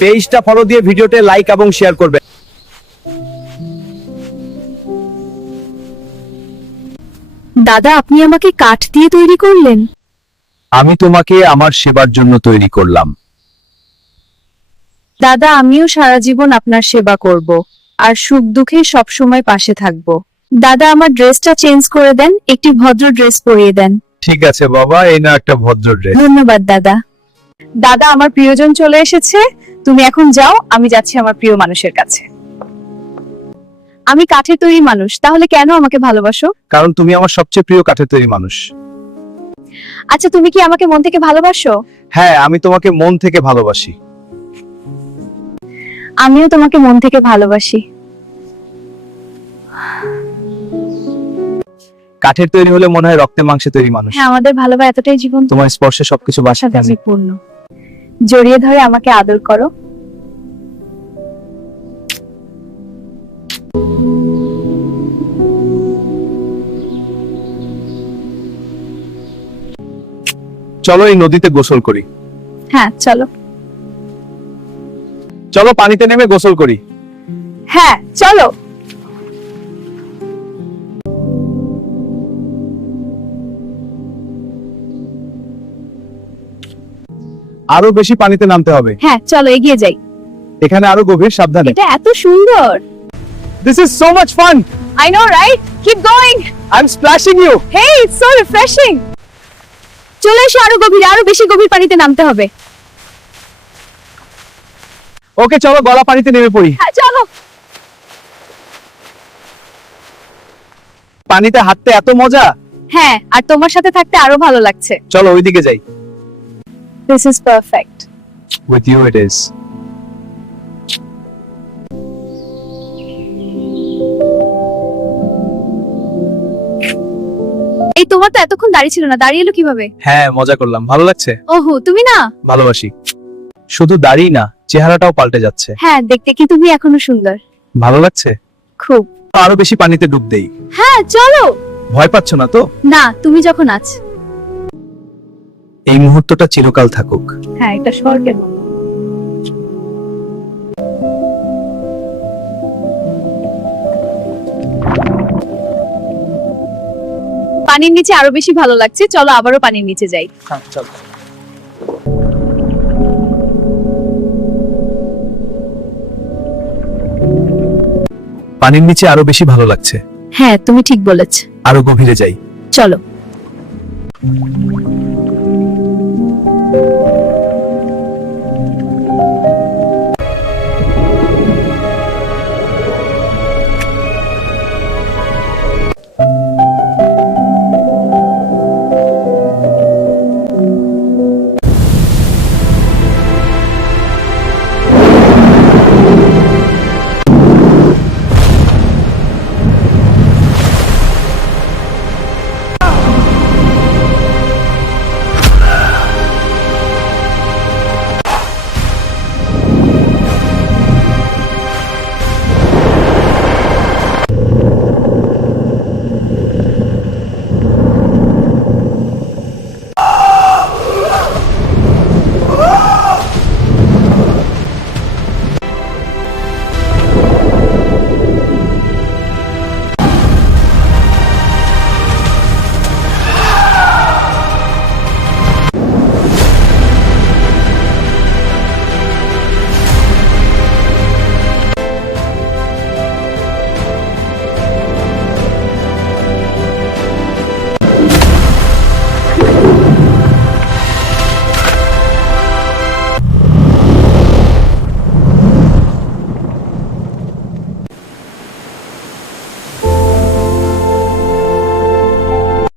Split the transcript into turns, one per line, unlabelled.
পেজটা ফলো দিয়ে ভিডিওতে লাইক এবং শেয়ার করবে
দাদা আপনি আমাকে কাঠ দিয়ে তৈরি করলেন।
আমি তোমাকে আমার সেবার জন্য তৈরি করলাম।
দাদা আমিও সারা জীবন আপনার সেবা করব আর সুখ দুঃখে সব সময় পাশে থাকব। দাদা আমার ড্রেসটা চেঞ্জ করে দেন একটি ভদ্র ড্রেস পরিয়ে দেন।
ঠিক আছে বাবা এই না একটা ভদ্র ড্রেস।
ধন্যবাদ দাদা। দাদা আমার প্রিয়জন চলে এসেছে। তুমি এখন যাও আমি যাচ্ছি আমার প্রিয় মানুষের কাছে। আমি কাঠের তৈরি মানুষ তাহলে কেন আমাকে ভালোবাসো?
কারণ তুমি আমার সবচেয়ে প্রিয় কাঠের তৈরি মানুষ।
আচ্ছা তুমি কি আমাকে মন থেকে ভালোবাসো?
হ্যাঁ আমি তোমাকে মন থেকে ভালোবাসি।
আমিও তোমাকে মন থেকে ভালোবাসি।
কাঠের তৈরি হলে মনে হয় রক্তে মাংসে তৈরি মানুষ।
হ্যাঁ আমাদের ভালোবাসা এতটাই জীবন
তোমার স্পর্শে সবকিছু বাসা
পূর্ণ জড়িয়ে ধরে আমাকে আদর করো।
চলো এই নদীতে গোসল করি।
হ্যাঁ চলো।
চলো পানিতে নেমে গোসল করি।
হ্যাঁ চলো।
আরও বেশি পানিতে নামতে হবে।
হ্যাঁ চলো এগিয়ে যাই।
এখানে আরও গভীর সাবধানে।
এটা এত সুন্দর।
This is so much fun
I know right keep going
I am splashing you
hey it's so refreshing চলে এসো আরও গভীর আরও বেশি গভীর পানিতে নামতে হবে।
ওকে চলো গলা পানিতে নেমে পড়ি।
হ্যাঁ চলো।
পানিতে হাঁটতে এত মজা?
হ্যাঁ আর তোমার সাথে থাকতে আরও ভালো লাগছে।
চলো ওইদিকে যাই।
This is perfect
with you it is
এই তোমার তো এতক্ষণ দাঁড়িয়ে ছিল না দাঁড়িয়ে এলো কীভাবে?
হ্যাঁ মজা করলাম। ভালো লাগছে?
ওহো তুমি না?
ভালোবাসি। শুধু দাড়ি না চেহারাটাও পাল্টে যাচ্ছে।
হ্যাঁ দেখতে কি তুমি এখনও সুন্দর।
ভালো লাগছে?
খুব।
আরও বেশি পানিতে ডুব দেই।
হ্যাঁ চলো।
ভয় পাচ্ছ না তো?
না তুমি যখন আছ।
এই মুহূর্তটা চিরকাল থাকুক।
হ্যাঁ এটা স্বর্গের। পানির নিচে আরও বেশি ভালো লাগছে। চলো আবারও পানির নিচে যাই।
হ্যাঁ চলো। পানির নিচে আরও বেশি ভালো লাগছে।
হ্যাঁ তুমি ঠিক বলেছ।
আরও গভীরে যাই।
চলো।